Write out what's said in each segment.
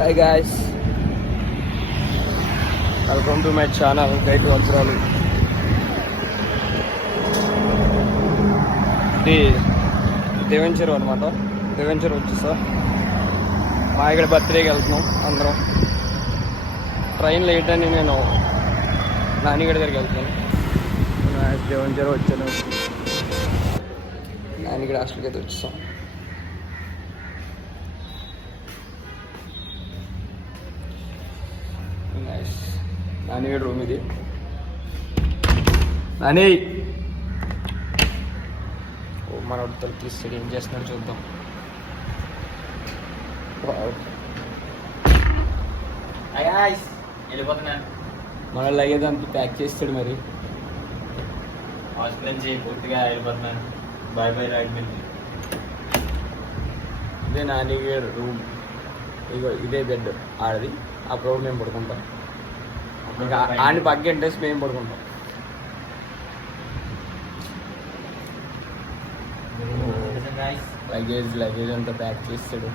Hi guys, welcome to my channel Guide Vajrali. ఇది దేవెంచర్ అనమాట. దేవెంచర్ వచ్చేసా మా ఇక్కడ బర్త్డేకి వెళ్తున్నాం అందరం. ట్రైన్ లేట్ అని నేను నానిగడ దగ్గరికి వెళ్తాను. దేవెంచర్ వచ్చాను, నానిగడ హాస్టల్కి అయితే వచ్చేసాం. నాని రూమ్ ఇది. నాని మనోడు తలుపు తీస్తాడు, ఏం చేస్తున్నాడు చూద్దాం. వెళ్ళిపోతున్నాను. మన లగేజ్ అంతా ప్యాక్ చేస్తాడు మరి. హాస్పిటల్ నుంచి పూర్తిగా వెళ్ళిపోతున్నాను. బాయ్ బాయ్ రైడ్ మీద. ఇదే నాని రూమ్. ఇగో ఇదే బెడ్ ఆడది. అప్పుడు మేము పడుకుంటాం. ఆడిని పక్క ఇంట్రెస్ట్ మేము పడుకుంటాం. లగేజ్ అంతా ప్యాక్ చేస్తాడు.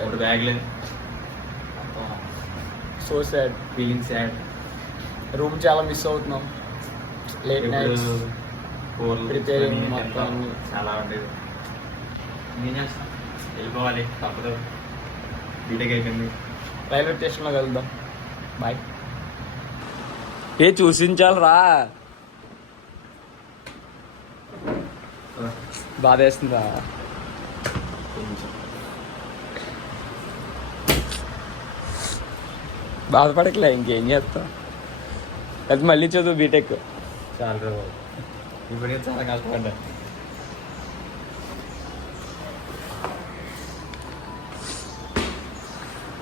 ఇప్పుడు బ్యాగ్ లేదు. So sad, feeling sad. Room చాలా మిస్ అవుతున్నాం. లేట్ నైట్స్ ప్రిపేరింగ్ మొత్తం చాలా ఉండేది. ఏం చేస్తాం, వెళ్ళిపోవాలి తప్పదు. బీటెక్ అయిపోయింది. రైల్వే స్టేషన్లో కలుద్దాం. బాయ్. ఏ చూసించాలరా, బాధేస్తుందా? బాధపడకలే, ఇంకేం చేస్తా. అది మళ్ళీ చదువు బీటెక్. చాలా ఇప్పటికే చాలా కష్టపడ్డా.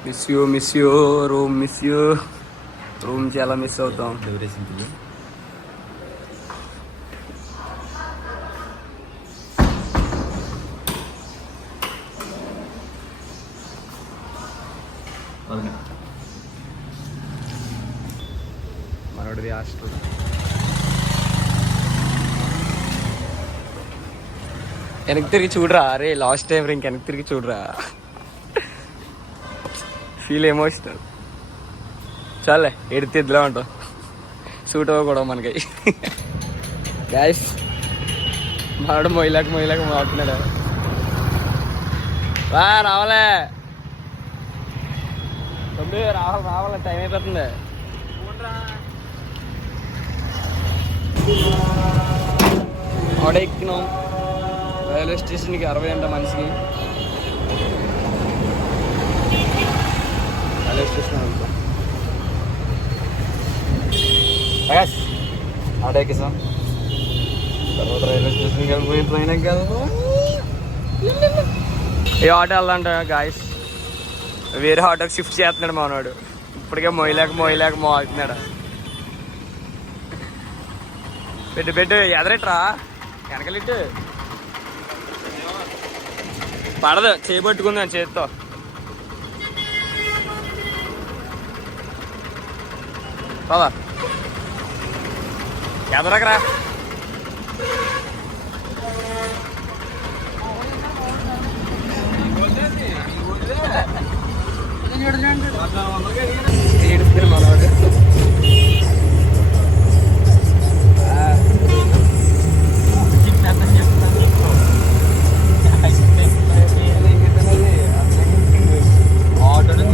Miss you room, miss you room చాలా మిస్ అవుతాం. మనోడిది హాస్టల్. వెనక్కి తిరిగి చూడరా. అరే లాస్ట్ టైం ఇంక వెనక్కి తిరిగి చూడరా. Feel emotional. చాలే ఎడితే ఇద్దులా ఉంటాం. సూట్ అవ్వకూడదు మనకి. గ్యాస్ మాడు మొయ్యలాక మాడుతున్నాడు. రావాలే తమ్మి, రావాలి టైం అయిపోతుంది. ఆడే ఎక్కినాం రైల్వే స్టేషన్కి. 60 అంట మనిషికి. రైల్వే స్టేషన్ వెళ్తాం. ఆటో ఎక్కిస్తాం. తర్వాత రైల్వే స్టేషన్కి వెళ్ళిపోయి ట్రైన్ ఎక్కేద్దాం. ఏ ఆటో వెళ్ళాలంట గాయస్. వేరే ఆటోకి షిఫ్ట్ చేస్తున్నాడు మనవాడు. ఇప్పటికే మొయ్యలేక మోగుతున్నాడు. పెట్టు ఎదరెట్రా, వెనకలిట్టు. పడదు, చేయబట్టుకుందాం చేతితో. బాబా ఎదరకరా. మనవాడు ఆటోను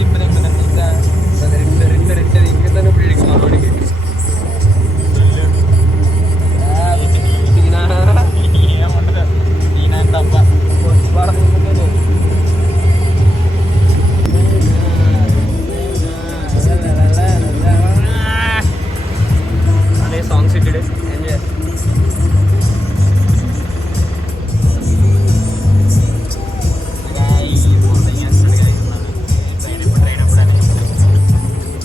రెండు ఇంకెతను బిల్డింగ్ మనోడికి. ఏముండదు ఈయన తప్ప అదే సాంగ్స్ ఇట్డే ఎంజాయ్.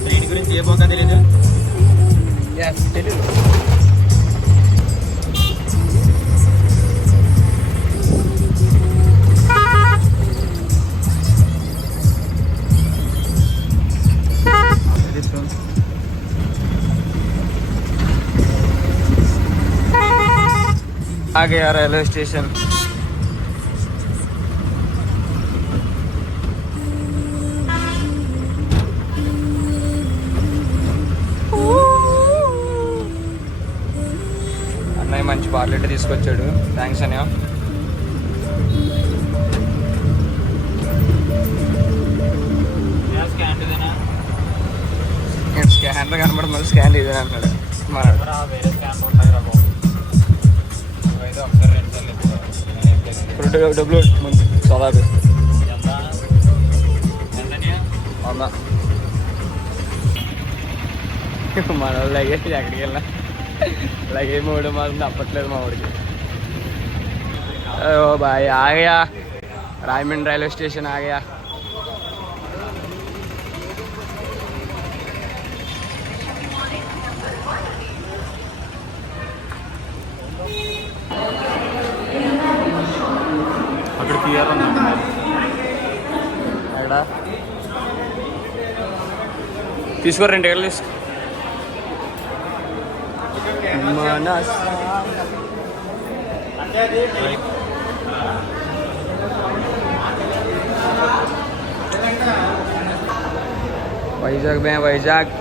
ట్రైన్ గురించి ఏ పోగా తెలియదు. తెలియదు. आ गया रेलवे स्टेशन. వార్లెట్ తీసుకొచ్చాడు. థ్యాంక్స్ అన్నయ్య. స్కానర్ కనబడదు, మళ్ళీ స్కాన్ ఇదే అంటాడు. డబ్బులు ముందు సోదాపు అవునా మన వాళ్ళు లగేజ్ ఎక్కడికి వెళ్ళా లగేజ్ మూడు మాత్రం తప్పట్లేదు మా ఊడికి. ఓ బాయ్ ఆగయా, రాయమండ్రి రైల్వే స్టేషన్ ఆగయా. అక్కడ క్లియర్ ఉంది ఎక్కడ తీసుకో 2 టికెట్లు తీసుకో. వైజాగ్ మే వైజాగ్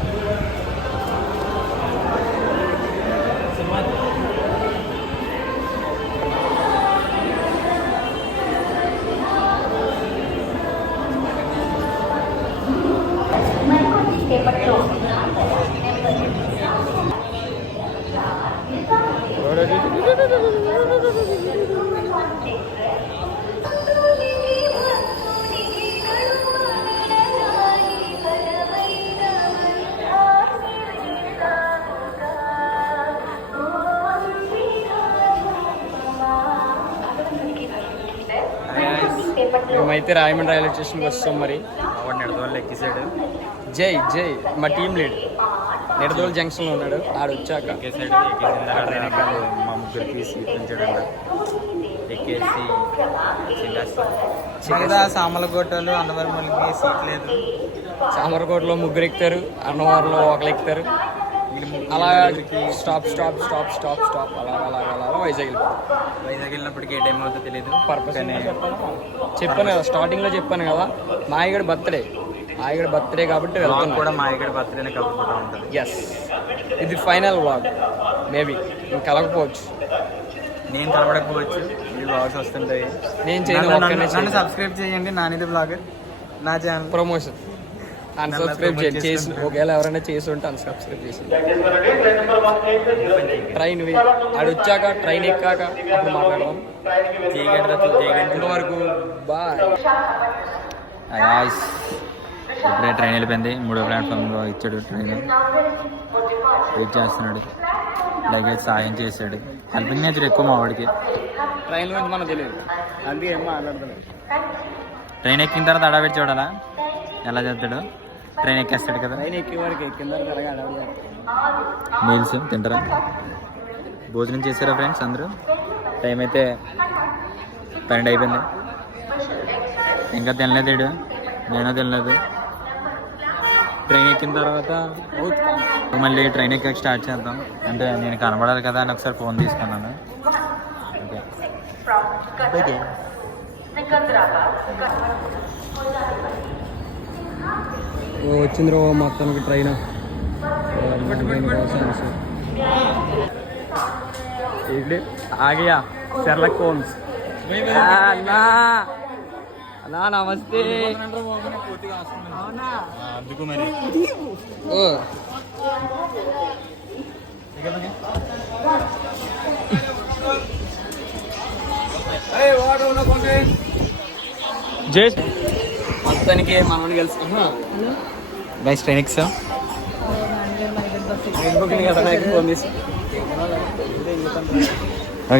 మేమైతే రాయమండ్రి రైల్వే స్టేషన్కి వస్తాం. మరి నిడదవల్ల ఎక్కేసాడు. జై జై మా టీం లీడ్ నిడదోల్ జంక్షన్లో ఉన్నాడు. ఆడు వచ్చాక ఎక్కేసాడు. ఎక్కేసిన తర్వాత మా ముగ్గురికి సీట్ ఉంచాడంట. ఎక్కేసి మిగతా సామలకోటలు అన్నవరములకి సీట్ లేదు. సామర్కోటలో ముగ్గురు ఎక్కుతారు, అన్నవరంలో ఒకరు ఎక్కుతారు. అలా stop stop stop stop stop అలా అలా అలా వైజాగ్ వెళ్ళినప్పటికీ ఏ టైం అవుతుందో తెలియదు. పర్పస్ చెప్పాను కదా, స్టార్టింగ్లో చెప్పాను కదా, మాయగడ బర్త్డే కాబట్టి వెళ్తాను కూడా. మాయగడ బర్త్డేనే కలుపుకుంటూ ఉంటుంది. ఎస్, ఇది ఫైనల్ వ్లాగ్. మేబీ నేను కలగకపోవచ్చు, నేను కలవడకపోవచ్చు. ఈ వ్లాగ్స్ వస్తుంటాయి. నేను చేయను. నన్ను సబ్స్క్రైబ్ చేయండి, నానిది వ్లాగ్ నా ఛానల్ ప్రమోషన్. అన్సబ్స్క్రైబ్ చేసి ఒకవేళ ఎవరైనా చేసి ఉంటే అన్సబ్స్క్రైబ్ చేసి. ట్రైన్ ఆడు వచ్చాక ట్రైన్ ఎక్కాక అప్పుడు మాట్లాడదాం. ఇంతవరకు బాయ్. ఇప్పుడే ట్రైన్ వెళ్ళిపోయింది. 3వ ప్లాట్ఫామ్లో ఇచ్చాడు ట్రైన్. వెయిట్ చేస్తున్నాడు. లగేజ్ సాయం చేశాడు. హెల్పింగ్ నేచర్ ఎక్కువ మా వాడికి. ట్రైన్ గురించి మనకు తెలియదు, అందుకే ఏం మాట్లాడలేదు. ట్రైన్ ఎక్కిన తర్వాత అడబెట్టి చూడాలా ఎలా చేస్తాడు. ట్రైన్ ఎక్కేస్తాడు కదా. ట్రైన్ ఎక్కే వరకు ఎక్కిన మీల్స్ తింటారా? భోజనం చేశారా ఫ్రెండ్స్ అందరూ? టైం అయితే 12 అయిపోయింది. ఇంకా తినలేదు. నేను తినలేదు. ట్రైన్ ఎక్కిన తర్వాత మళ్ళీ ట్రైన్ ఎక్కాక స్టార్ట్ చేద్దాం. అంటే నేను కనబడాలి కదా అని ఒకసారి ఫోన్ తీసుకున్నాను. ఓకే. వచ్చింది రో మొత్తానికి ట్రైన్. ఆగయా షెర్లక్ హోమ్స్. అన్నా అన్నా నమస్తే. అందుకు మరి జై మొత్తానికి మనల్ని కలుసుకున్నా గైస్. ట్రైన్ ఎక్సా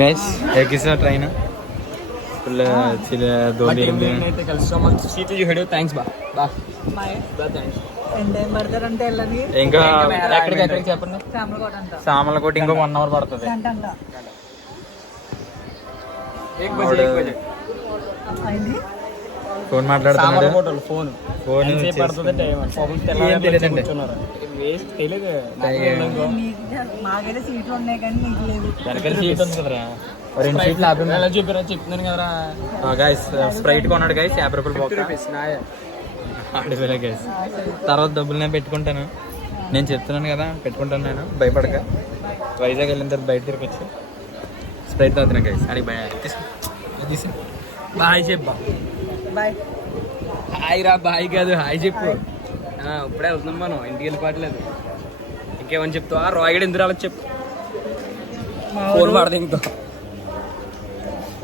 గైస్ ఎక్కిసా ట్రైన్ ఫుల్ సీట్లు చూసాడు. థ్యాంక్స్ బా బా ఇంకా ఎక్కడికి చెప్పండి. సామలకోట ఇంకో 1 అవర్ పడుతుంది. ఫోన్ మాట్లాడుతున్నాడు. ఫోన్ చెప్తున్నాను కదరా. స్ప్రైట్ కొన్నాడు గైస్. 50 రూపాయలు గైస్. తర్వాత డబ్బులు నేను పెట్టుకుంటాను. నేను చెప్తున్నాను కదా, పెట్టుకుంటాను. నేను భయపడక. వైజాగ్ వెళ్ళిన తర్వాత బయట తిరిగొచ్చు. స్ప్రైట్ తాగుతున్నా గైస్ అడిగి బాయ్ చెప్పా బాయ్. హాయ్ రా బాయ్ కాదు హాయ్ చెప్పు. ఇప్పుడే వెళ్తున్నాం మనం, ఇంటికి వెళ్ళిపోవట్లేదు. ఇంకేమని చెప్తావా? రాయగడ ఎందుకు రాలేదు చెప్పు. ఫోన్ పడదు ఇంకో,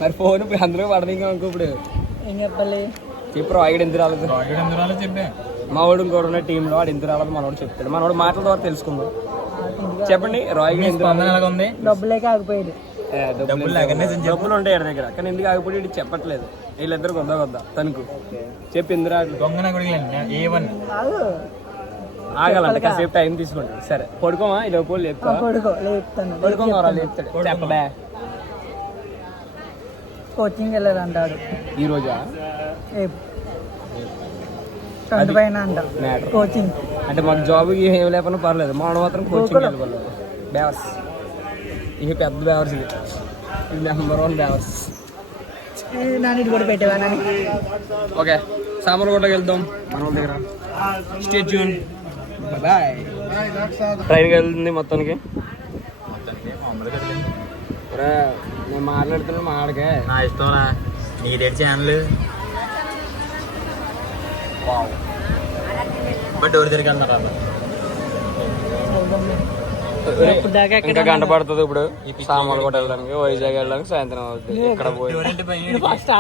మరి ఫోన్ ఇప్పుడు అందరూ పడదు ఇంకా అనుకో. ఇప్పుడు ఏం చెప్పాలి చెప్పు, రాయగడ ఎందుకు రాలేదు చెప్పే. మా వాడు ఇంకోటి ఉన్న టీంలో వాడు ఎందుకు రాలేదు మనోడు చెప్తాడు. మనోడు మాటల ద్వారా తెలుసుకుందాం. చెప్పండి రాయగడ ఎందుకు రాలేదు? ఉంది డబ్బులేక ఆగిపోయేది. డబ్బులు ఉంటాయి ఎడ దగ్గర, కానీ ఎందుకు ఆగిపోయి ఇటు చెప్పట్లేదు. వీళ్ళిద్దరు కొద్దా తనకు చెప్పి ఎందుకు రాదు. ఆగాలంట, కాసేపు టైం తీసుకుంటాడు. సరే పడుకోమా, ఈ లోపల చెప్తా. పడుకోమా చెప్తాడు. చెప్పలే కోచింగ్ వెళ్ళాలంటాడు ఈ రోజా పైన అంట కోచింగ్. అంటే మాకు జాబ్ ఏం లేకపోయినా పర్లేదు, మనం మాత్రం కోచింగ్ వెళ్ళిపోలేదు. బేవర్స్, ఇక పెద్ద బేవర్స్, ఇది నెంబర్ 1 బేవర్స్. నాన్న ఇది కూడా పెట్టేవాని. ఓకే సామర్లకోటకి వెళ్దాం మన వాళ్ళ దగ్గర. Stay tune, bye. ట్రైన్కి వెళ్తుంది మొత్తానికి. నేను మాట్లాడుతున్నాను మాట్లాడకే. నా ఇష్టం, నీదే ఛానల్. బట్ ఎవరి దగ్గరికి వెళ్తారా? ఇంకా గంట పడుతుంది ఇప్పుడు సామర్లకోట వెళ్ళడానికి. వైజాగ్ వెళ్ళడానికి సాయంత్రం అవుతుంది. ఇక్కడ పోయి బస్సు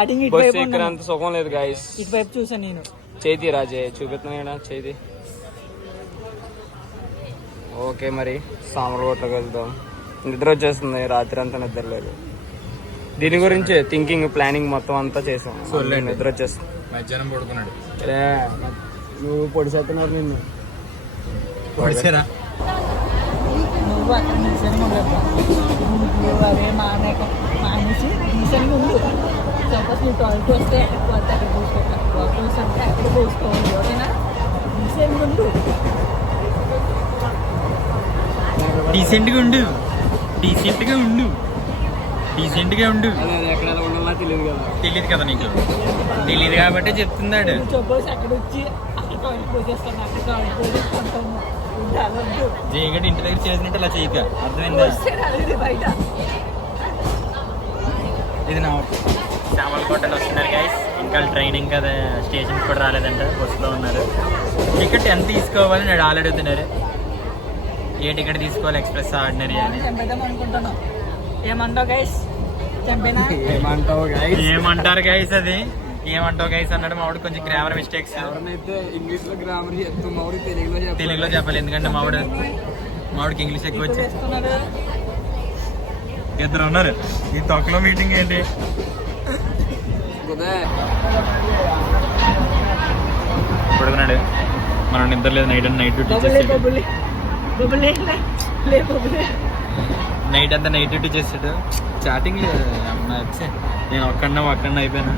ఎక్కినంత సుఖం లేదు గాయస్. ఇటువైపు చూసాను నేను. చేతి రాజే చూపిస్తున్నాయి చేతి. ఓకే మరి సామర్లకోటకి వెళ్దాం. నిద్ర వచ్చేస్తుంది, రాత్రి అంతా నిద్ర లేదు. దీని గురించి థింకింగ్ ప్లానింగ్ మొత్తం అంతా చేసాం. నిద్ర వచ్చేస్తుంది. మధ్యాహ్నం పడుకున్నాడు. నువ్వు పొడిసేస్తున్నారు నిన్ను. పొడిచారా? నువ్వు అక్కడ మిషన్ నువ్వు అవే మానేసి మిషన్ ముందు సపోజ్ నీ టాయిలెట్ వస్తే అక్కడ పోసుకోవాలి, వాటర్ వస్తే అక్కడ పోసుకోవాలి. ఓకేనా? మిషన్ ముందు డీసెంట్గా ఉండు, డీసెంట్గా ఉండు, డీసెంట్గా ఉండు. అదే ఎక్కడ ఉండాలా తెలియదు కదా. తెలియదు కదా నీకు, తెలియదు కాబట్టి చెప్తున్నాడు. సపోజ్ అక్కడ వచ్చి అక్కడ టాయిలెట్ పోసేస్తాను, అక్కడ టాయిలెట్ పోసేసుకుంటాను. జయగడ్ ఇంటి దగ్గర చేసినట్టు అలా చేయక, అర్థమైందా? బయట ఇది నా సామర్లకోటలో వస్తున్నారు గైస్. ఇంకా ట్రైనింగ్ కదా, స్టేషన్ కూడా రాలేదంట, బస్సులో ఉన్నారు. టికెట్ ఎంత తీసుకోవాలి నేను ఆల్రెడీ అడుగుతున్నారు. ఏ టికెట్ తీసుకోవాలి, ఎక్స్ప్రెస్ ఆర్డినరీ అని. చంపేద్దాం అనుకుంటున్నాం. ఏమంటావు గైస్? చంపేనా? ఏమంటారు గైస్? అది ఏమంటావు గైస్ అన్నాడు మావాడు. కొంచెం గ్రామర్ మిస్టేక్స్. ఎవరినైతే ఇంగ్లీష్ లో గ్రామర్ చెప్తాం, మావాడు తెలుగులో చెప్పాలి. ఎందుకంటే మావాడికి ఇంగ్లీష్ ఎక్కువ వచ్చి. ఇద్దరు ఉన్నారు ఈ తొక్కలో. మీటింగ్ ఏంటి? పడుకున్నాడు. మనం నిద్ర లేదు. నైట్ డ్యూటీ చేసాడు. చాటింగ్ నేను ఒక్కడన్నా అయిపోయాను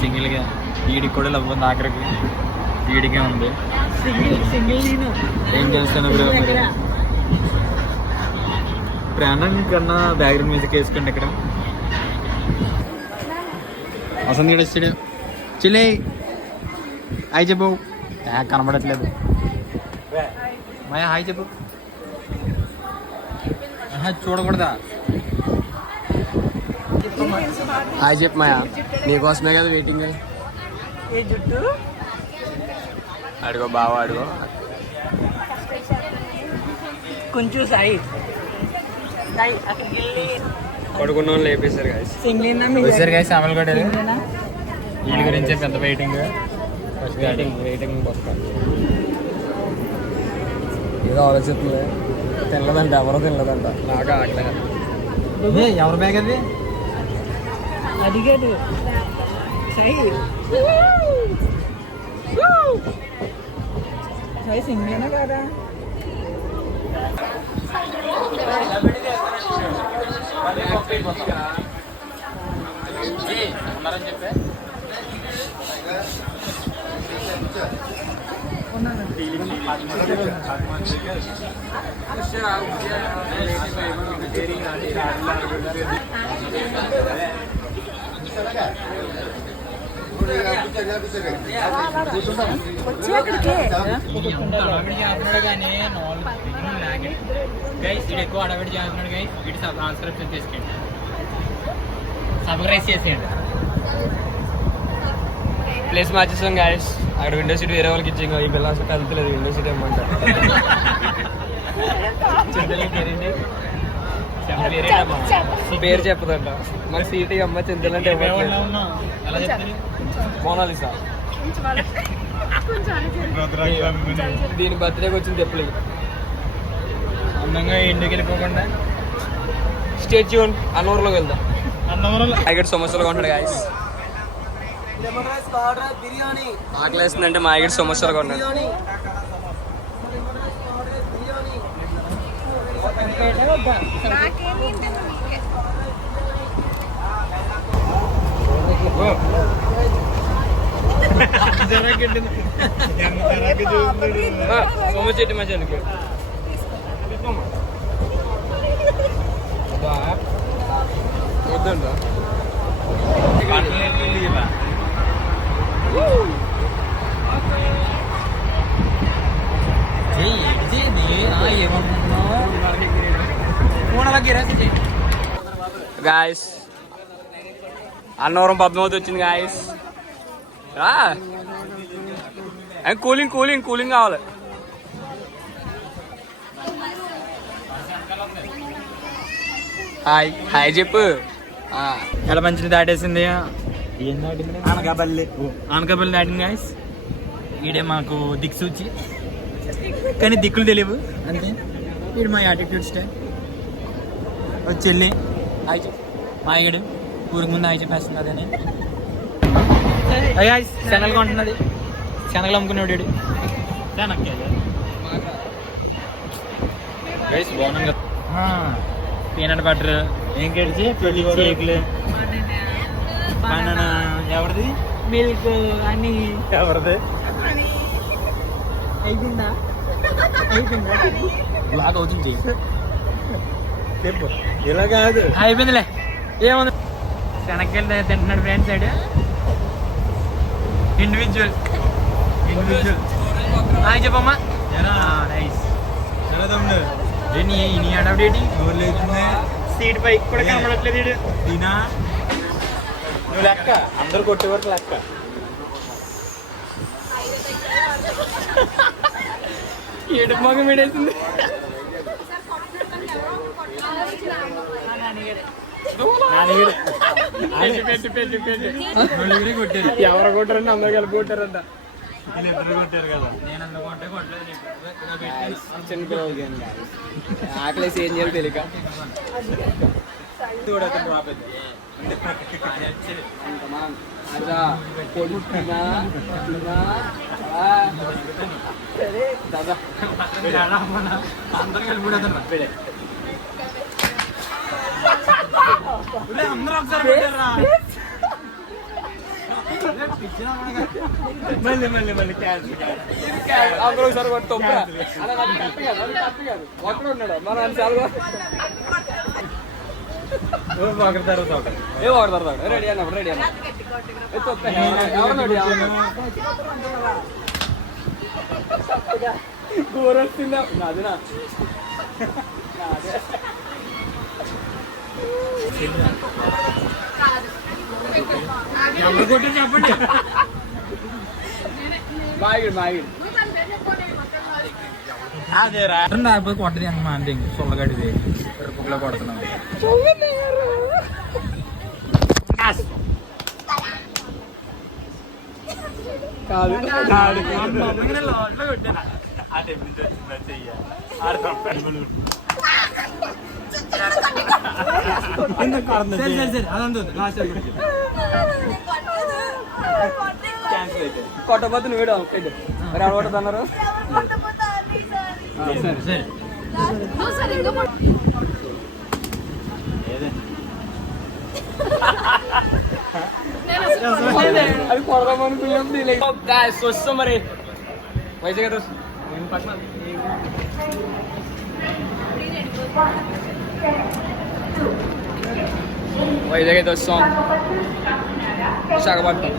సింగిల్గా. వీడికి కూడా లవ్ ఉంది, ఆఖరికి వీడికే ఉంది. ఏం చేస్తాను బ్రో మరి? ప్రాణం కన్నా బ్యాక్గ్రౌండ్ మ్యూజిక్ వేసుకోండి. ఇక్కడ వసంత్ గడ వచ్చాడు. చిలే హాయ్ చెప్పు. కనబడట్లేదు. మాయా హాయ్ చెప్పు. చూడకూడదా? హాయ్ చెప్పు మాయా, నీకోసమే కదా వెయిటింగ్. ఏ జుట్టు అడుగో బావ, అడుగో. కొంచెం సాయి అక్కడికి వెళ్ళి పడుకున్న వాళ్ళు లేపేశారు గాయస్. వచ్చారు గాయస్ సామర్లకోట. వీళ్ళ గురించి పెద్ద వెయిటింగ్. వెయిటింగ్ పక్క ఏదో ఆలోచిస్తుంది. తినలేదంట, ఎవరో తినలేదంట. నాకు ఆగలేదు. ఎవరి బ్యాగ్ అది? అడిగాడు సాయి. సాయి సింగేనా కదా? ఉన్నారని చెప్పే వచ్చి అక్కడికి కానీ ఎక్కువ అడవిడి చేస్తున్నాడు. గైస్ వీటి సబ్స్క్రిప్షన్ తీసుకోండి. సబ్స్క్రైబ్ చేసేయండి. ప్లేస్ మార్చేసాం గాయస్. అక్కడ విండో సీట్ వేరే వాళ్ళకి ఇచ్చి ఈ పిల్ల అసలు కదులుతలేదు. విండో సీట్ ఏమంటారు పేరు చెప్పదంట. మరి సీట్ అమ్మ చింతలంటే మోనాలిసా. దీని బర్త్డేకి వచ్చింది చెప్పలేదు. అందంగా ఇంటికి వెళ్ళిపోకుండా స్టే ట్యూన్. అన్నవరంలోకి వెళ్దాం. ఇక్కడ సమోసాలు కొంటాడు గాయస్. ఆకలేస్తుందంటే మా ఇక్కడ సమోసాలు కొన్నాడు. సమోసా చెట్టు మంచి అనుకో. వద్దంట. గాయస్ అన్నవరం పద్మావతి వచ్చింది గాయస్. కూలింగ్ కూలింగ్ కూలింగ్ కావాలి. హాయ్ హాయ్ చెప్పు. ఎలా మంచిది దాటేసింది. ఆనకాపల్లి దాటింది గాయస్. ఈడే మాకు దిక్సూచి, కానీ దిక్కులు తెలియవు అంతే. ఈడు మా యాటిట్యూడ్ స్టైల్. చెల్లి హాయ్ చెప్పు. మా ఈడు ఊరికి ముందు హాయ్ చెప్పేస్తుంది. అదే శనగలు కొంటున్నది. శనగలు అమ్ముకునేవాడు ఈడు. బాగున్నాం కదా. పీనట్ బటర్ ఏం కడిచి కేకులు బనానా. ఎవరిది? మిల్క్ అని ఎవరిది? అయిపోయిందా? లాగ్ అవుతుంది. ఇలా కాదు, అయిపోయిందిలే. ఏముంది, శనక్కాయలు తింటున్నాడు ఫ్రెండ్ సైడ్. ఇండివిజువల్ హాయ్ చెప్పమ్మా. నైస్. సీట్ పైకి కూడా కనబడట్లేదు. దీనా నువ్వు లెక్క, అందరు కొట్టే వరకు లెక్క. ఏడు మగం ఏడేసింది. ఎవరు కొట్టారంటే అందరు కలిపి కొట్టారంట. కొట్టారు కదా, నేను అందరూ కొట్టే కొట్టలేదు. చిన్నపిల్లలకి ఆకలేసి ఏం చేయాలి తెలియక అందరూ కలిపి అందరూ ఒకసారి మళ్ళీ మళ్ళీ మళ్ళీ అందరూ ఒకసారి కొట్టరా. ఒక్కడ ఉన్నాడు మన చాలా ఏ వాడతారు. రెడీ అన్నప్పుడు రెడీ అన్న కూర వస్తుందా నాదినా. కొట్టి చెప్పండి. మాగిడు మాగిడు అదే రాకపోతే కొట్టది అమ్మా. అంతే సొల్లగడిది పుక్కలో కొడుతున్నాం. కాదు కొట్టబోతు నువ్వు మరి అలవాటు అన్నారు. అది కొడదామనుకున్నాం. వస్తాం మరి వైజాగ్ వైజాగ్ అయితే వస్తాం. విశాఖపట్నం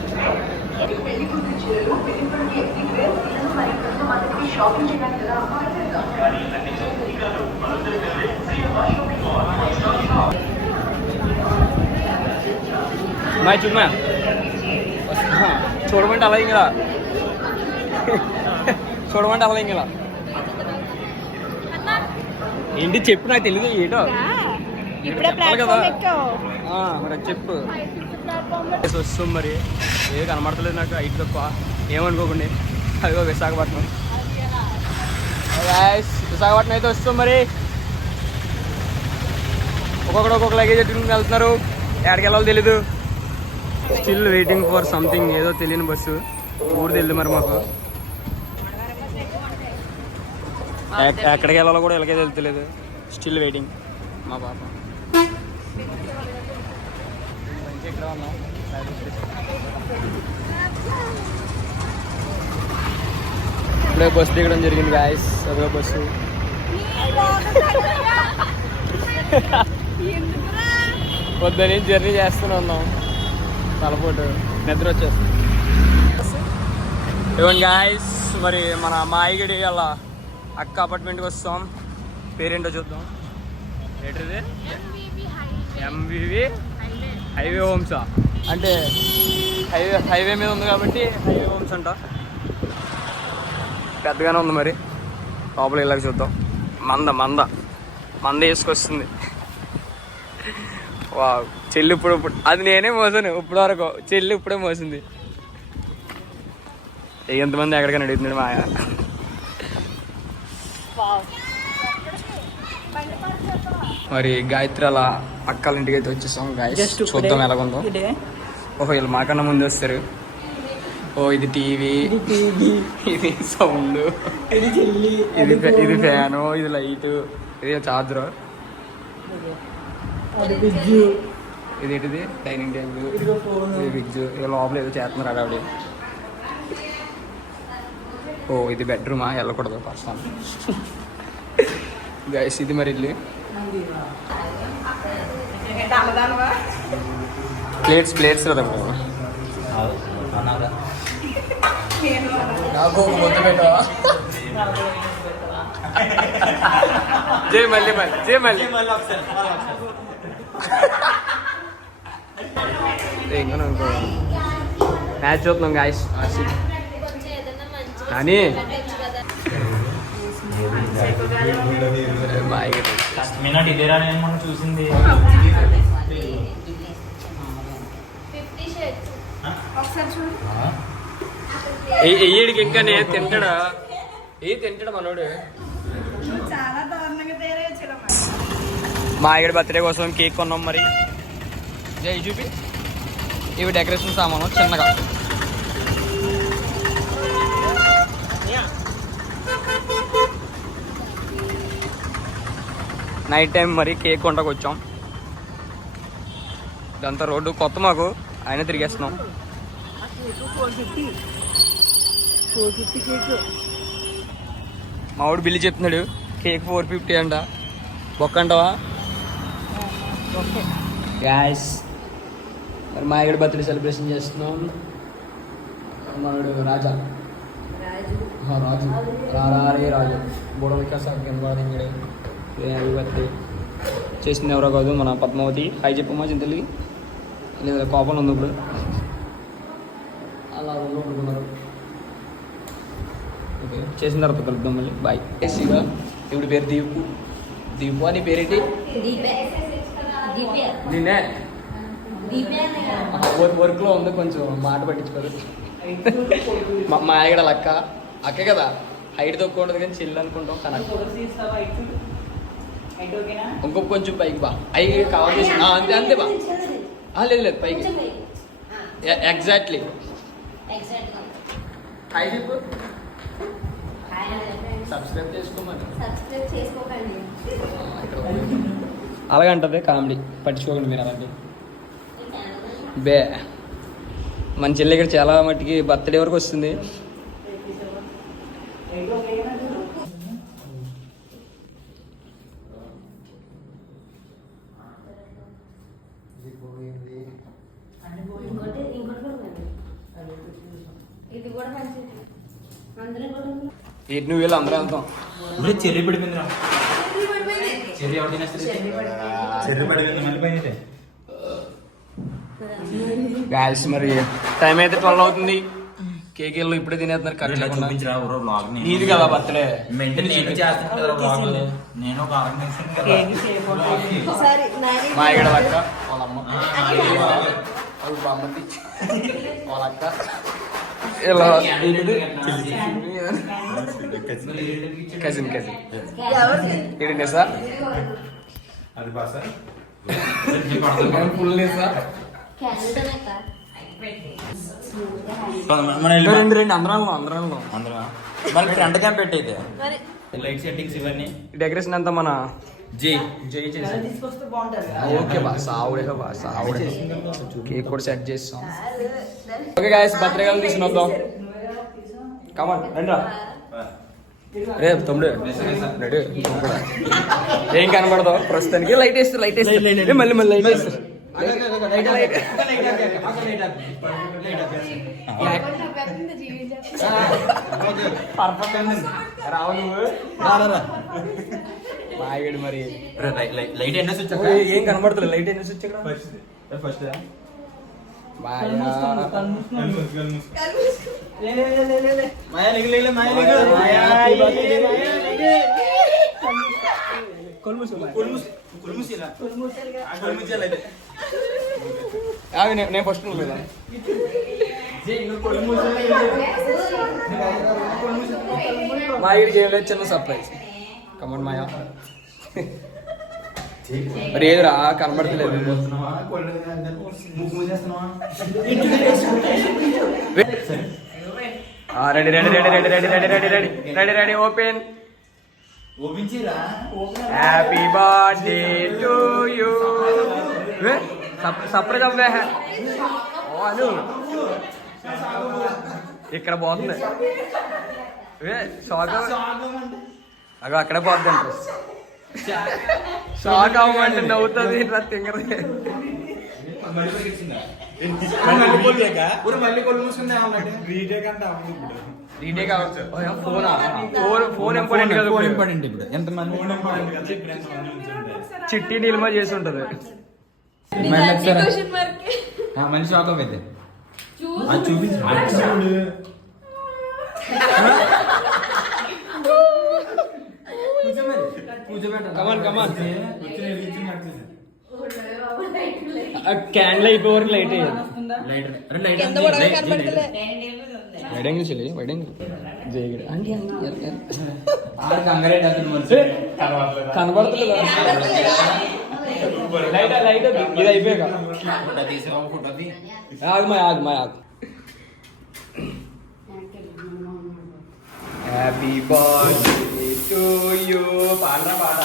మా చుమ్మా చూడమంటే అలా ఇంకా చూడమంటే అలా ఇంకా ఏంటి చెప్పు, నాకు తెలియదు ఏంటో ఇప్పుడే ప్లాట్ఫామ్ మరి చెప్పు. వస్తాం మరి ఏది కనబడతలేదు నాకు ఐదు తప్ప, ఏమనుకోకండి. అదిగో విశాఖపట్నం. విశాఖపట్నం అయితే వస్తాం మరి. ఒక్కొక్కడు ఒక్కొక్క లగేజ్ ఎట్టుకుని వెళ్తున్నారు, ఎక్కడికి వెళ్ళాలో తెలీదు. స్టిల్ వెయిటింగ్ ఫర్ సంథింగ్, ఏదో తెలియని బస్సు. ఊరు తెలియదు మరి మాకు, ఎక్కడికి వెళ్ళాలో కూడా ఎలాగే తెలుస్తలేదు. Still waiting. మా పాప ఇక్కడ ఉన్నాం. ఇప్పుడే బస్సు దిగడం జరిగింది గాయస్. అదే బస్సు పొద్దున జర్నీ చేస్తూనే ఉన్నాం, తలపోటు నిద్ర వచ్చేస్తుంది. ఇవ్వండి గాయస్, మరి మన మాయిగడి అలా అక్క అపార్ట్మెంట్కి వస్తాం. పేరేంటో చూద్దాం. ఏంటిది? ఎంవివి హైవే హోమ్సా? అంటే హైవే మీద ఉంది కాబట్టి హైవే హోమ్స్ అంట. పెద్దగానే ఉంది మరి. లోపల ఇలాగ చూద్దాం. మంద వేసుకొస్తుంది. వా, చెల్లి ఇప్పుడు అది నేనే మోసాను ఇప్పుడు వరకు. చెల్లి ఇప్పుడే మోసింది. ఎంతమంది ఎక్కడికైనా అడుగుతున్నాడు మా ఆయన. మరి గాయత్రి అలా అక్కల ఇంటికి అయితే వచ్చేసాం గాయస్. చూద్దాం ఎలాగుందో. ఓహో, వీళ్ళు మాకన్నా ముందు వస్తారు. ఓ ఇది టీవీ, ఇది సౌండ్, ఇది ఫ్యాను, ఇది లైట్, ఇది చార్జర్, ఇది ఏంటిది డైనింగ్ టేబుల్, ఇది ఫ్రిడ్జ్. ఇక లోపల ఏదో చేస్తున్నారు ఆవిడ. ఓ ఇది బెడ్రూమా, వెళ్ళకూడదు పర్సనల్ గైస్. ఇది మరి ఇల్లు. ప్లేట్స్ కదా నాకు ముద్దు పెట్టవా? జై మళ్ళీ మ్యాచ్ చూస్తున్నాం గాయస్. కానీ చూసింది ఎయ్యడికి ఇంకా నేను తింటాడా? తింటాడు మనోడు. మా ఆయన బర్త్డే కోసం కేక్ కొన్నాం మరి. జై చూపి. ఇవి డెకరేషన్ సామాను చిన్నగా. నైట్ టైం మరి కేక్ కొండకు వచ్చాం. ఇదంతా రోడ్డు కొత్త మాకు, అయినా తిరిగేస్తున్నాం. మా వాడు బిల్లు చెప్తున్నాడు. కేక్ 450 అంట. బొక్క అంటావా? గ్యాస్ మరి మా ఇక్కడ బర్త్డే సెలబ్రేషన్ చేస్తున్నాం. మనడు రాజు రాజు బోడలికా సార్ కనబడింది. బర్త్డే చేసింది ఎవరో కాదు, మన పద్మావతి. హాయ్ చెప్పమ్మా చింతలకి. లేదా కోపం ఉంది ఇప్పుడు. అలా ఉండుకున్నారు. ఓకే, చేసిన తర్వాత కలుద్దాం మళ్ళీ. బాయ్. ఏసీగా ఇప్పుడు పేరు దీపు అని పేరేంటి? నేనే వర్క్లో ఉంది, కొంచెం మాట పట్టించుకోదు. మా ఆయన కూడా అక్కే కదా, హైట్ తక్కువ ఉంటుంది కానీ చెల్లి అనుకుంటాం. కానీ ఇంకొక కొంచెం పైకి బా, అవి కవర్ చేసి అంతే బా. లేదు పైకి ఎగ్జాక్ట్లీ. హాయ్ చెప్పు. సబ్స్క్రైబ్ చేసుకోమని. అలాగే అంటది కామెడీ, పట్టించుకోకండి మీరు అలాంటి. బే మన చెల్లి ఇక్కడ చాలా మట్టికి బర్త్డే వరకు వస్తుంది. ఏంటి నువ్వు వీళ్ళు అందరూ వెళ్తాం. చెర్రీ పడిపోయింది. చెర్రీ ఎవరు తినేస్తారు? చెర్రీ పడిపోయింది మళ్ళీ పైన. గాయస్ మరి టైం అయితే 12 అవుతుంది. కేక్ వెళ్ళి ఇప్పుడే తినేస్తున్నారు కట్ చేయకుండా. చూపించరా బ్లాగ్ నీది కదా బర్త్డే. మెయింటైన్ నేను చేస్తాను కదా బ్లాగ్. నేను ఒక మా ఇక్కడ అక్క వాళ్ళ అమ్మ వాళ్ళ బామ్మది వాళ్ళ అక్క ఇలా కజిన్ ఏంటంటే సార్ అది బాసా ఫుల్ సార్ రెండు అందరం మనకి ఫ్రంట్ క్యాంప్ పెట్టయితే లైట్ సెట్టింగ్స్ ఇవన్నీ డెకరేషన్ అంతా మన జై చేసి ఓకే బాస్ ఆవిడే బాస్ ఆవిడే కేక్ కూడా సెట్ చేస్తాం. ఓకే గాయస్ బర్త్డే కాలం తీసుకుని వద్దాం. కమాన్ రండి రే తమ్ముడు రెడీ. ఏం కనబడదు ప్రస్తుతానికి. లైట్ వేస్తారు మళ్ళీ లైట్ వేస్తారు. రావు నువ్వు బాగాడు మరి. లైట్ ఎన్న స్విచ్ ఏం కనబడుతుంది. లైట్ ఎన్ని స్విచ్ ఇక్కడ ఫస్ట్ నేను ఫస్ట్ నువ్వు లేదా మా ఇడికి ఏం లేదు చిన్న సర్ప్రైజ్. కమన్ మాయా మరి ఏదిరా కనబడతలేదు. Ready ready ready ready ready ready ready ready ready ready open. Happy birthday to you. Surprise అవ్వే అను ఇక్కడ పోతుంది. షాక్ అగో అక్కడే పోతుంది అంట. షాక్ అవ్వమంటే నవ్వుతుంది తింగర. రీడే కావచ్చు. ఫోన్ ఇంపార్టెంట్ కదా. ఇంపార్టెంట్ ఇప్పుడు ఎంతమంది చిట్టి నిల్మ చేసి ఉంటది. మనిషి షాక్ అయితే చూపించు. క్యాండిల్ అయిపోయే వరకు లైట్ అయ్యాలి. కనబడతలేదు. లైట్ ఇది అయిపోయాక ఆగు. Happy birthday to you. పాడరా పాట.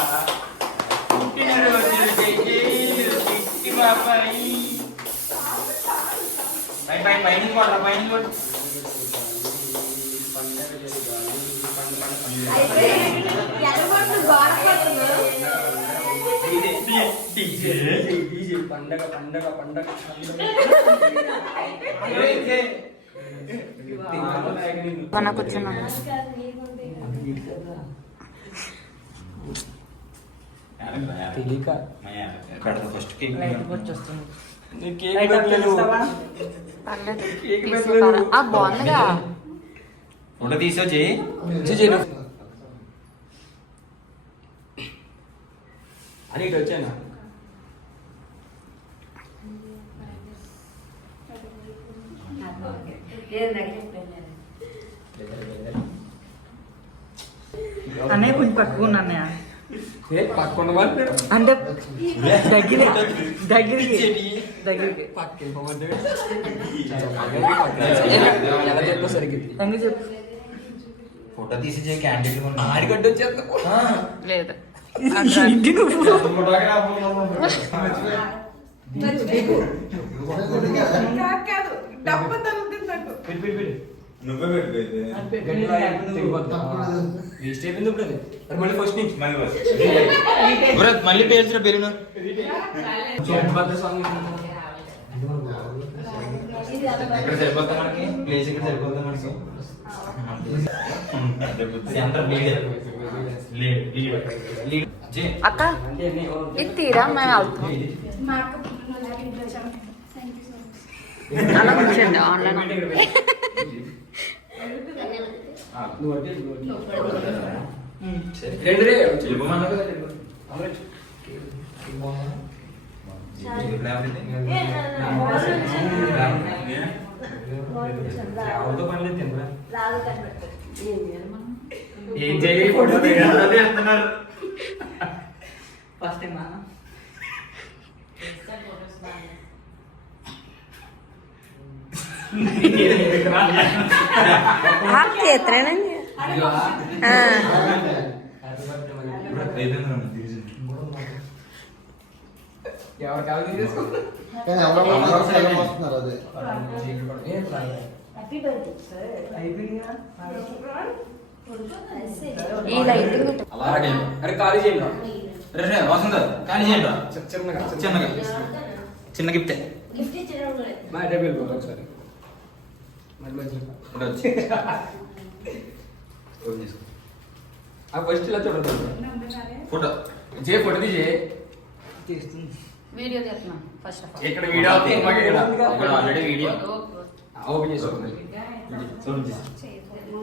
పండగ పండగ పండగ మన కూర్చున్నాం. తెలియక ఫస్ట్ కేక్ బాగుందిగా ఫోటో తీసొచ్చి అని ఇటు వచ్చాను. అన్నయ్య కొంచెం పట్టుకున్నా అన్నయ్య. పక్కన వాళ్ళు అంటే దగ్గరికి ఎలా చెప్పో సరిగ్గింది. ఎందుకు చెప్పు. ఫోటో తీసి క్యాండిల్ ఆడిగడ్డ వచ్చేస్తా లేదు ఇంటి నువ్వు నువ్వే మళ్ళీ పేర్చిన బెలూన్ ఇక్కడ సరిపోతా మనకి ప్లేస్ ఇక్కడ సరిపోతా మనకి అక్క ఇది తీరా మేము వెళ్తాం. అలా కూర్చోండి ఆన్లైన్ ఏం చేయాలి ఫస్ట్ టైం ఎత్తరేనండి ఎవరు కావాలి తీసుకో ఈ లైటింగ్ అరే ఖాళీ చేయండి రే వసంత ఖాళీ చేయండి చిన్నగా చిన్న గిఫ్టే మా అడ్డ వెళ్ళిపోవాలి ఒకసారి మళ్ళీ మంచిగా ఫస్ట్ ఇలా చూడదు ఫోటో ఫోటో తీసే వీడియో తీస్తున్నాం ఫస్ట్ ఆఫ్ ఇక్కడ వీడియో ఇక్కడ ఆల్రెడీ వీడియో ఓపెన్ చేసుకోండి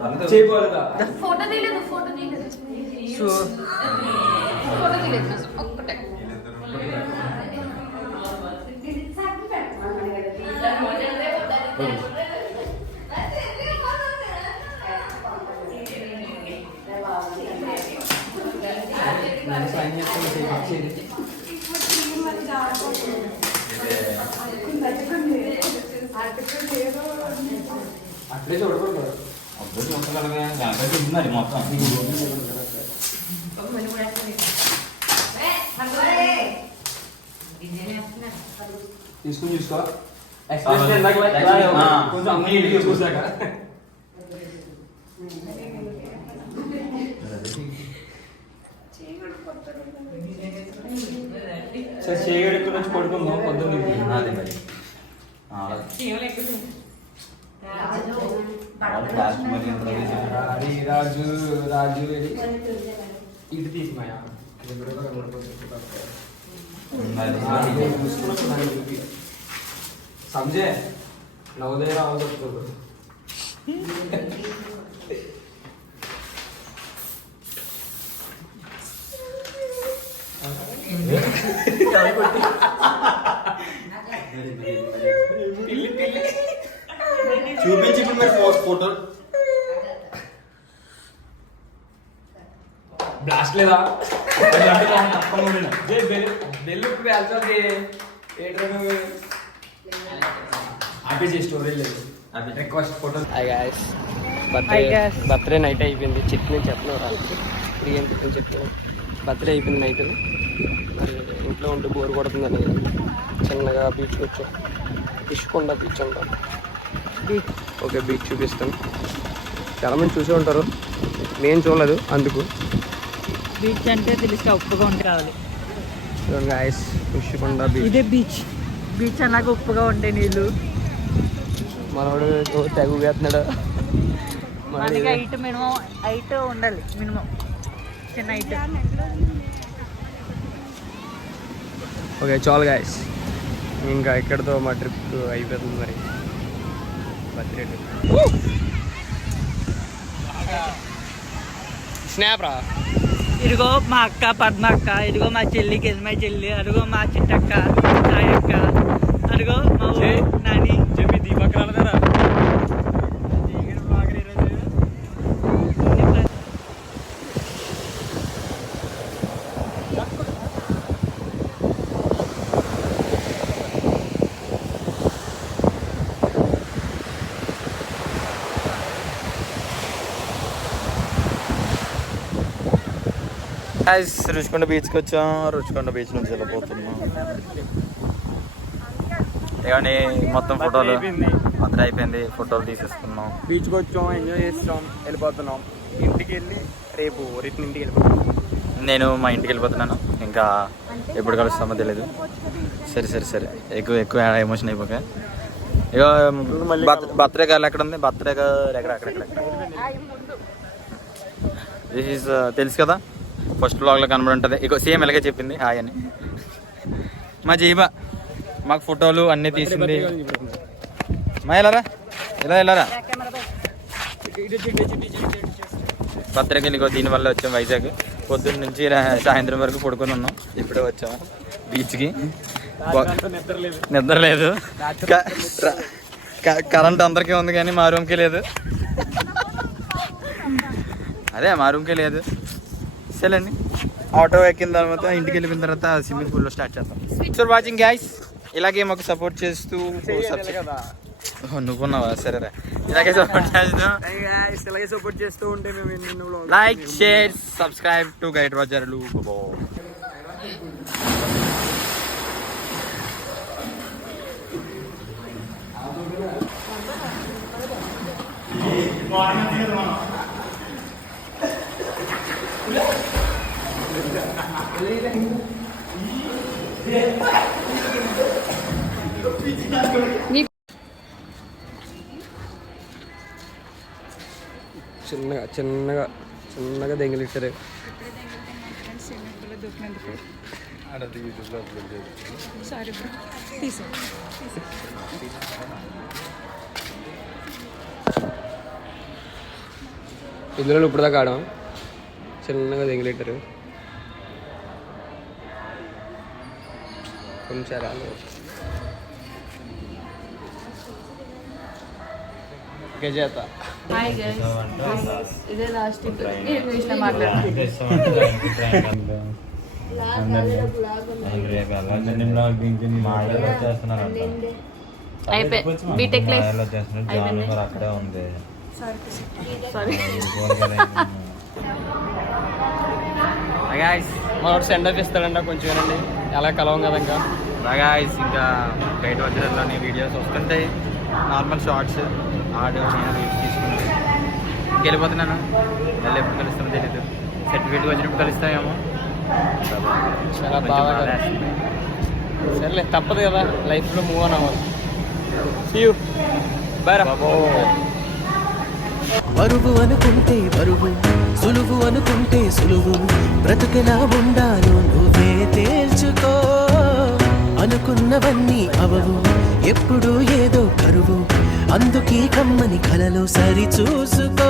అంతా చేయబోదా ఫోటో తీయలేదు ఫోటో తీయలేదు ఒక్కటే అట్లే చూడకూడదు అప్పుడు చూడగలగా దాంట్లో మరి మొత్తం తీసుకుని చూసుకో ఆ. కొంచెం అమ్మ ఇంటికి చూసాక సరే చేయగడు ఇక్కడ నుంచి పడుకుందాం పొద్దున్న అదే మరి లాస్ట్ మరి ఎంత రాజు రాజు ఇటు తీసుమాయా समझे नवोदय राव सकतो చూపించి ఇప్పుడు మరి ఫోటో బ్లాస్ట్ లేదా బెల్లు వెళ్తుంది ఆపేసి స్టోరేజ్ లేదు రిక్వెస్ట్ ఫోటో బర్త్డే నైట్ అయిపోయింది చెప్పి నేను చెప్పను ఫ్రీ అని చెప్తాను బర్త్డే అయిపోయింది నైట్ ఇంట్లో ఉంటే బోర్ కొడుతుందని చిన్నగా బీచ్కి వచ్చాం ఇష్కొండ బీచ్ అంటాం బీచ్ ఓకే బీచ్ చూపిస్తాను చాలామంది చూసే ఉంటారు నేను చూడలేదు అందుకు బీచ్ అంటే తెలిసి ఉప్పుగా ఉంటే కావాలి గాయస్ ఇష్కొండ బీచ్ ఇదే బీచ్ బీచ్ అలాగే ఉప్పుగా ఉంటాయి నీళ్ళు మనోడు తెగ వేస్తున్నాడు మనకి హైట్ మినిమం హైట్ ఉండాలి మినిమం చిన్న హైట్ ఓకే చాలు గాయస్ ఇంకా ఇక్కడతో మా ట్రిప్ అయిపోతుంది మరి బర్త్డే స్నాప్ రా ఇదిగో మా అక్క పద్మ అక్క ఇదిగో మా చెల్లి కెల్మై చెల్లి అదిగో మా చిట్టక్క సాయి అక్క అదిగో మా నాని చెప్పి దీపక్ రాలేదారా రుచికొండ బీచ్కి వచ్చాం రుచికొండ బీచ్ నుంచి వెళ్ళిపోతున్నాం ఇవన్నీ మొత్తం ఫోటోలు అందరూ అయిపోయింది ఫోటోలు తీసేసుకున్నాం బీచ్కి వచ్చాం ఎంజాయ్ చేస్తాం వెళ్ళిపోతున్నాం ఇంటికి వెళ్ళి రేపు రిటర్న్ ఇంటికి వెళ్ళిపోతాం నేను మా ఇంటికి వెళ్ళిపోతున్నాను ఇంకా ఎప్పుడు కలుస్తామో తెలియదు సరే సరే సరే ఎక్కువ ఎమోషన్ అయిపోక ఇక బర్త్డే గారు ఎక్కడ ఉంది బర్త్డే గారు ఎక్కడ దిస్ ఈజ్ తెలుసు కదా ఫస్ట్ బ్లాగ్లో కనబడి ఉంటుంది ఇక సేమ్ ఎలాగే చెప్పింది హాయ్ అని మా జీబా మాకు ఫోటోలు అన్నీ తీసింది మా వెళ్ళారా ఇలా వెళ్ళారా భద్రకెళ్ళిగో దీనివల్ల వచ్చాం వైజాగ్. పొద్దున్న నుంచి సాయంత్రం వరకు పడుకొని ఉన్నాం. ఇప్పుడే వచ్చాం బీచ్కి. నిద్ర లేదు. కరెంట్ అందరికీ ఉంది కానీ మా రూమ్కి లేదు. అదే మా రూమ్కి లేదు. సరేండి ఆటో ఎక్కిన తర్వాత ఇంటికి వెళ్ళిన తర్వాత స్విమ్మింగ్ పూల్లో స్టార్ట్ చేద్దాం. For watching guys. ఇలాగే మాకు సపోర్ట్ చేస్తూ నువ్వున్నావా సరేరా. ఇలాగే సపోర్ట్ చేస్తూ ఉంటే మేము like share subscribe to guide రోజర్లు. చిన్నగా చిన్నగా చిన్నగా దెంగిలిట్టారు. ఇందులో ఇప్పుడు దాకా ఆడాం. చిన్నగా దెంగిలిట్టారు. కొంచెం రాలేదు. గజాత హాయ్ గైస్, ఇదే లాస్ట్ ఇంగ్లీష్ లో మాట్లాడుతున్నాను. బీటెక్ అక్కడే ఉంది. మనోడు సెండ్ ఆఫ్ ఇస్తాడంట కొంచెం వినండి. ఎలా కలవం కదా ఇంకా ఇంకా గైడ్ వజ్రాల్లోని వీడియోస్ వస్తుంటాయి. నార్మల్ షార్ట్స్ ఆడియో నేను రీల్స్ తీసుకుంటే ఇంకెళ్ళిపోతున్నాను. మళ్ళీ ఎప్పుడు కలుస్తామో తెలీదు. సర్టిఫికేట్ వచ్చినప్పుడు కలుస్తామేమో. చాలా బాగా. సరేలే తప్పదు కదా, లైఫ్లో మూవ్ ఆన్ అవ్వాలి. సీ యూ బై రా. బరువు అనుకుంటే బరువు, సులువు అనుకుంటే సులువు, బ్రతుకెలా ఉండాలో నువ్వే తేల్చుకో. అనుకున్నవన్నీ అవవు, ఎప్పుడు ఏదో కరువు, అందుకే కమ్మని కలలో సరి చూసుకో.